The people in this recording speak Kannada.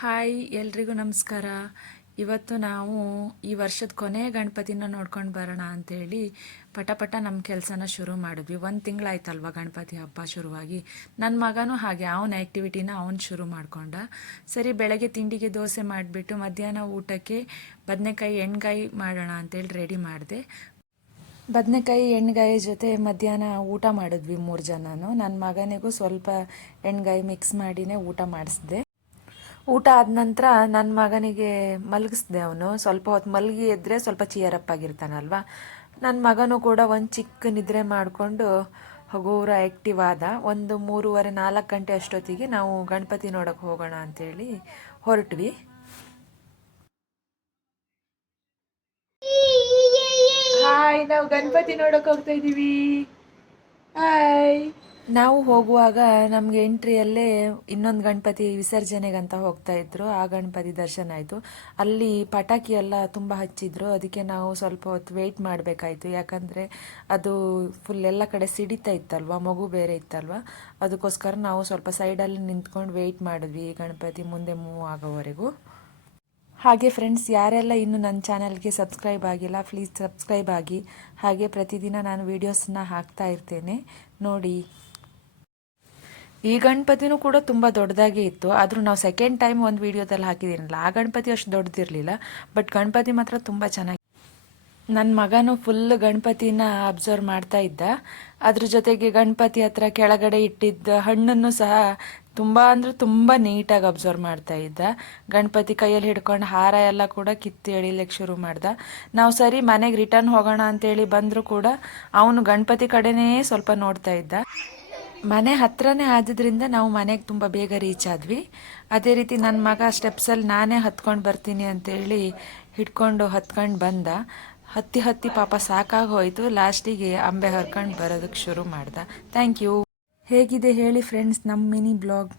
ಹಾಯ್, ಎಲ್ರಿಗೂ ನಮಸ್ಕಾರ. ಇವತ್ತು ನಾವು ಈ ವರ್ಷದ ಕೊನೆ ಗಣಪತಿನ ನೋಡ್ಕೊಂಡು ಬರೋಣ ಅಂತೇಳಿ ಪಟ ನಮ್ಮ ಕೆಲಸನ ಶುರು ಮಾಡಿದ್ವಿ. ಒಂದು ತಿಂಗಳಾಯ್ತಲ್ವ ಗಣಪತಿ ಹಬ್ಬ ಶುರುವಾಗಿ? ನನ್ನ ಮಗನೂ ಹಾಗೆ, ಅವನ ಆ್ಯಕ್ಟಿವಿಟಿನ ಅವನು ಶುರು ಮಾಡಿಕೊಂಡ. ಸರಿ, ಬೆಳಗ್ಗೆ ತಿಂಡಿಗೆ ದೋಸೆ ಮಾಡಿಬಿಟ್ಟು ಮಧ್ಯಾಹ್ನ ಊಟಕ್ಕೆ ಬದನೆಕಾಯಿ ಎಣ್ಗಾಯಿ ಮಾಡೋಣ ಅಂತೇಳಿ ರೆಡಿ ಮಾಡಿದೆ. ಬದನೆಕಾಯಿ, ಎಣ್ಗಾಯಿ ಜೊತೆ ಮಧ್ಯಾಹ್ನ ಊಟ ಮಾಡಿದ್ವಿ ಮೂರು ಜನನೂ. ನನ್ನ ಮಗನಿಗೂ ಸ್ವಲ್ಪ ಎಣ್ಗಾಯಿ ಮಿಕ್ಸ್ ಮಾಡಿನೇ ಊಟ ಮಾಡಿಸಿದೆ. ಊಟ ಆದ ನಂತರ ನನ್ನ ಮಗನಿಗೆ ಮಲಗಿಸ್ದೆ ಅವನು. ಸ್ವಲ್ಪ ಹೊತ್ತು ಮಲಗಿ ಎದ್ರೆ ಸ್ವಲ್ಪ ಚಿಯರಪ್ ಆಗಿರ್ತಾನಲ್ವ? ನನ್ನ ಮಗನೂ ಕೂಡ ಒಂದು ಚಿಕ್ಕ ನಿದ್ರೆ ಮಾಡಿಕೊಂಡು ಹಗೂರ ಆ್ಯಕ್ಟಿವ್ ಆದ. ಒಂದು ಮೂರುವರೆ ನಾಲ್ಕು ಗಂಟೆ ಅಷ್ಟೊತ್ತಿಗೆ ನಾವು ಗಣಪತಿ ನೋಡೋಕೆ ಹೋಗೋಣ ಅಂತೇಳಿ ಹೊರಟ್ವಿ. ಹಾಯ್ ನಾವು ಗಣಪತಿ ನೋಡೋಕೆ ಹೋಗ್ತಾ ಇದ್ದೀವಿ ಹಾಯ್ ನಾವು ಹೋಗುವಾಗ ನಮ್ಗೆ ಎಂಟ್ರಿಯಲ್ಲೇ ಇನ್ನೊಂದು ಗಣಪತಿ ವಿಸರ್ಜನೆಗಂತ ಹೋಗ್ತಾ ಇದ್ರು. ಆ ಗಣಪತಿ ದರ್ಶನ ಆಯಿತು. ಅಲ್ಲಿ ಪಟಾಕಿ ಎಲ್ಲ ತುಂಬ ಹಚ್ಚಿದ್ರು. ಅದಕ್ಕೆ ನಾವು ಸ್ವಲ್ಪ ಹೊತ್ತು ವೆಯ್ಟ್ ಮಾಡಬೇಕಾಯ್ತು. ಯಾಕಂದರೆ ಅದು ಫುಲ್ ಎಲ್ಲ ಕಡೆ ಸಿಡಿತಾ ಇತ್ತಲ್ವ? ಮಗು ಬೇರೆ ಇತ್ತಲ್ವ? ಅದಕ್ಕೋಸ್ಕರ ನಾವು ಸ್ವಲ್ಪ ಸೈಡಲ್ಲಿ ನಿಂತ್ಕೊಂಡು ವೆಯ್ಟ್ ಮಾಡಿದ್ವಿ ಗಣಪತಿ ಮುಂದೆ ಮೂವ್ ಆಗೋವರೆಗೂ. ಹಾಗೆ ಫ್ರೆಂಡ್ಸ್ ಯಾರೆಲ್ಲ ಇನ್ನು ನನ್ನ ಚಾನಲ್ಗೆ ಸಬ್ಸ್ಕ್ರೈಬ್ ಆಗಿಲ್ಲ ಪ್ಲೀಸ್ ಸಬ್ಸ್ಕ್ರೈಬ್ ಆಗಿ. ಹಾಗೆ ಪ್ರತಿದಿನ ನಾನು ವೀಡಿಯೋಸನ್ನ ಹಾಕ್ತಾ ಇರ್ತೇನೆ. ನೋಡಿ. ಈ ಗಣಪತಿನೂ ಕೂಡ ತುಂಬ ದೊಡ್ಡದಾಗಿ ಇತ್ತು. ಆದರೂ ನಾವು ಸೆಕೆಂಡ್ ಟೈಮ್ ಒಂದು ವೀಡಿಯೋದಲ್ಲಿ ಹಾಕಿದ್ದೀನಲ್ಲ, ಆ ಗಣಪತಿ ಅಷ್ಟು ದೊಡ್ಡದಿರಲಿಲ್ಲ ಬಟ್ ಗಣಪತಿ ಮಾತ್ರ ತುಂಬ ಚೆನ್ನಾಗಿ ನನ್ನ ಮಗನು ಫುಲ್ ಗಣಪತಿನ ಅಬ್ಸರ್ವ್ ಮಾಡ್ತಾ ಇದ್ದ. ಅದ್ರ ಜೊತೆಗೆ ಗಣಪತಿ ಹತ್ರ ಕೆಳಗಡೆ ಇಟ್ಟಿದ್ದ ಹಣ್ಣನ್ನು ಸಹ ತುಂಬ ಅಂದರೆ ತುಂಬ ನೀಟಾಗಿ ಅಬ್ಸರ್ವ್ ಮಾಡ್ತಾ ಇದ್ದ. ಗಣಪತಿ ಕೈಯಲ್ಲಿ ಹಿಡ್ಕೊಂಡು ಹಾರ ಎಲ್ಲ ಕೂಡ ಕಿತ್ತು ಎಳಿಲಿಕ್ಕೆ ಶುರು ಮಾಡ್ದ. ನಾವು ಸರಿ ಮನೆಗೆ ರಿಟರ್ನ್ ಹೋಗೋಣ ಅಂತೇಳಿ ಬಂದರೂ ಕೂಡ ಅವನು ಗಣಪತಿ ಕಡೆನೇ ಸ್ವಲ್ಪ ನೋಡ್ತಾ ಇದ್ದ. ಮನೆ ಹತ್ರನೇ ಆದ್ರಿಂದ ನಾವು ಮನೆಗೆ ತುಂಬ ಬೇಗ ರೀಚ್ ಆದ್ವಿ. ಅದೇ ರೀತಿ ನನ್ನ ಮಗ ಸ್ಟೆಪ್ಸಲ್ಲಿ ನಾನೇ ಹತ್ಕೊಂಡು ಬರ್ತೀನಿ ಅಂತೇಳಿ ಹಿಡ್ಕೊಂಡು ಹತ್ಕೊಂಡು ಬಂದ. ಹತ್ತಿ ಹತ್ತಿ ಪಾಪ ಸಾಕಾಗಿ ಹೋಯಿತು. ಲಾಸ್ಟಿಗೆ ಅಂಬೆ ಹರ್ಕೊಂಡು ಬರೋದಕ್ಕೆ ಶುರು ಮಾಡ್ದ. ಥ್ಯಾಂಕ್ ಯು ಹೇಗಿದೆ ಹೇಳಿ ಫ್ರೆಂಡ್ಸ್ ನಮ್ಮ ಮಿನಿ ಬ್ಲಾಗ್